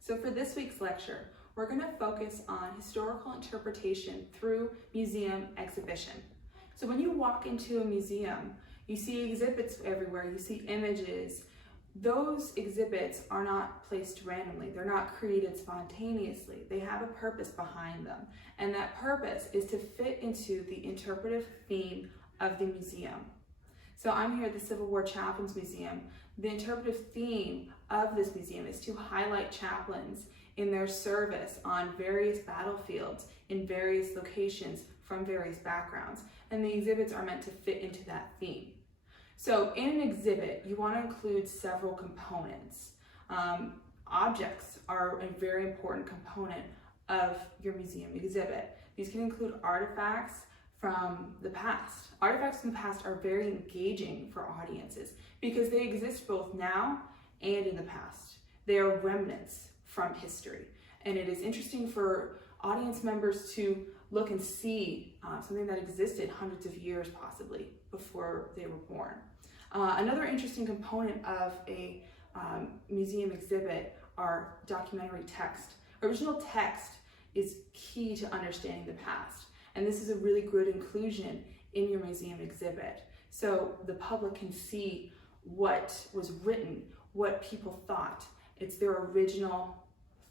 So for this week's lecture, we're going to focus on historical interpretation through museum exhibition. So when you walk into a museum, you see exhibits everywhere, you see images. Those exhibits are not placed randomly. They're not created spontaneously. They have a purpose behind them. And that purpose is to fit into the interpretive theme of the museum. So I'm here at the Civil War Chaplains Museum. The interpretive theme of this museum is to highlight chaplains in their service on various battlefields in various locations from various backgrounds. And the exhibits are meant to fit into that theme. So in an exhibit, you want to include several components. Objects are a very important component of your museum exhibit. These can include artifacts from the past. Artifacts from the past are very engaging for audiences because they exist both now and in the past. They are remnants from history. And it is interesting for audience members to look and see something that existed hundreds of years possibly before they were born. Another interesting component of a museum exhibit are documentary text. Original text is key to understanding the past, and this is a really good inclusion in your museum exhibit. So the public can see what was written, what people thought. It's their original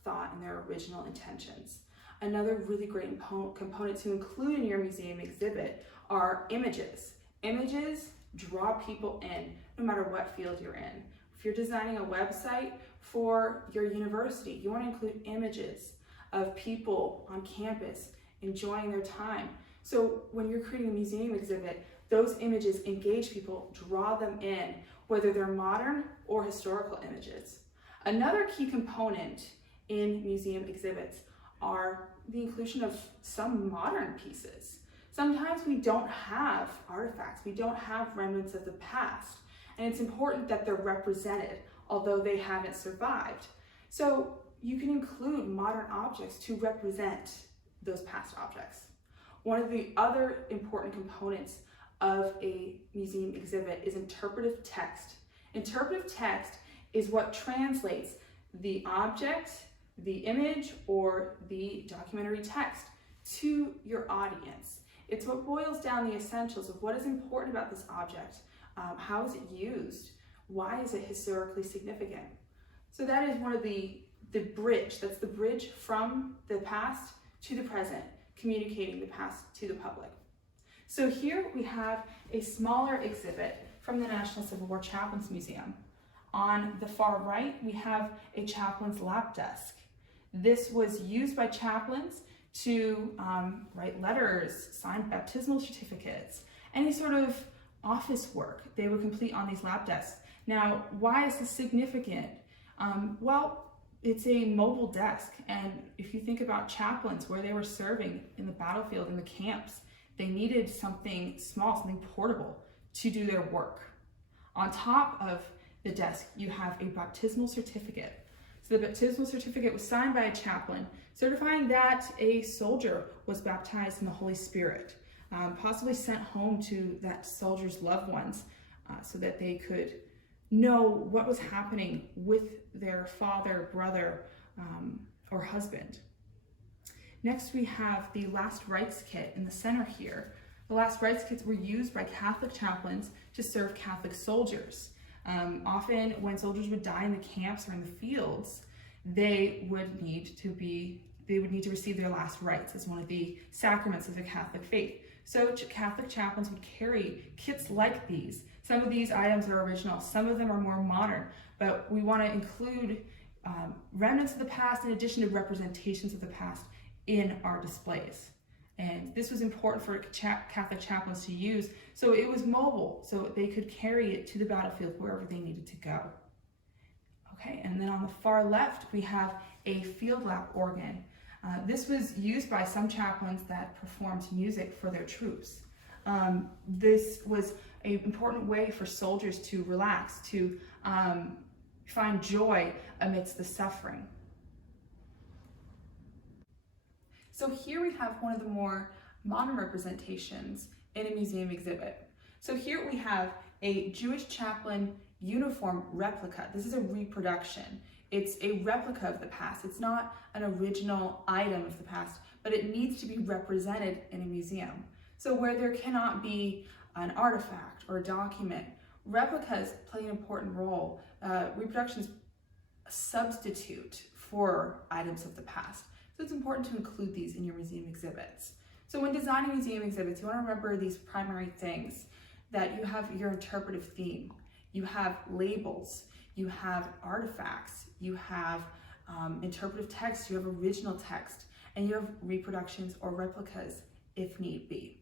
thought and their original intentions. Another really great component to include in your museum exhibit are images. Images draw people in no matter what field you're in. If you're designing a website for your university, you want to include images of people on campus enjoying their time. So when you're creating a museum exhibit, those images engage people, draw them in, whether they're modern or historical images. Another key component in museum exhibits are the inclusion of some modern pieces. Sometimes we don't have artifacts, we don't have remnants of the past, and it's important that they're represented, although they haven't survived. So you can include modern objects to represent those past objects. One of the other important components of a museum exhibit is interpretive text. Interpretive text is what translates the object, the image, or the documentary text to your audience. It's what boils down the essentials of what is important about this object, how is it used, why is it historically significant. So that is one of the bridge, that's the bridge from the past to the present, communicating the past to the public. So here we have a smaller exhibit from the National Civil War Chaplains Museum. On the far right, we have a chaplain's lap desk. This was used by chaplains to write letters, sign baptismal certificates, any sort of office work they would complete on these lap desks. Now, why is this significant? Well, it's a mobile desk, and if you think about chaplains where they were serving in the battlefield, in the camps, they needed something small, something portable to do their work. On top of the desk, you have a baptismal certificate. So the baptismal certificate was signed by a chaplain, certifying that a soldier was baptized in the Holy Spirit, possibly sent home to that soldier's loved ones so that they could know what was happening with their father, brother, or husband. Next, we have the Last Rites Kit in the center here. The Last Rites Kits were used by Catholic chaplains to serve Catholic soldiers. Often when soldiers would die in the camps or in the fields, they would need to receive their last rites as one of the sacraments of the Catholic faith. So Catholic chaplains would carry kits like these. Some of these items are original, some of them are more modern, but we want to include remnants of the past in addition to representations of the past in our displays. And this was important for Catholic chaplains to use, so it was mobile, so they could carry it to the battlefield wherever they needed to go. Okay, and then on the far left, we have a field lap organ. This was used by some chaplains that performed music for their troops. This was an important way for soldiers to relax, to find joy amidst the suffering. So here we have one of the more modern representations in a museum exhibit. So here we have a Jewish chaplain uniform replica. This is a reproduction. It's a replica of the past. It's not an original item of the past, but it needs to be represented in a museum. So where there cannot be an artifact or a document, replicas play an important role. Reproductions substitute for items of the past. So it's important to include these in your museum exhibits. So when designing museum exhibits, you want to remember these primary things, that you have your interpretive theme, you have labels, you have artifacts, you have interpretive text, you have original text, and you have reproductions or replicas if need be.